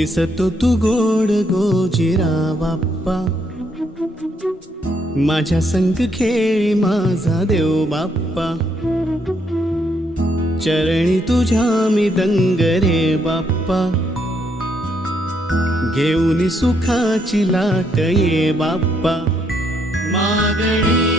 दिसतो तू गोड गोजिरा बाप्पा, माझ्या संग खेळी माझा देव बाप्पा, चरणी तुझ्या मी दंग रे बाप्पा, घेऊन सुखाची लाट ये बाप्पा, मागणी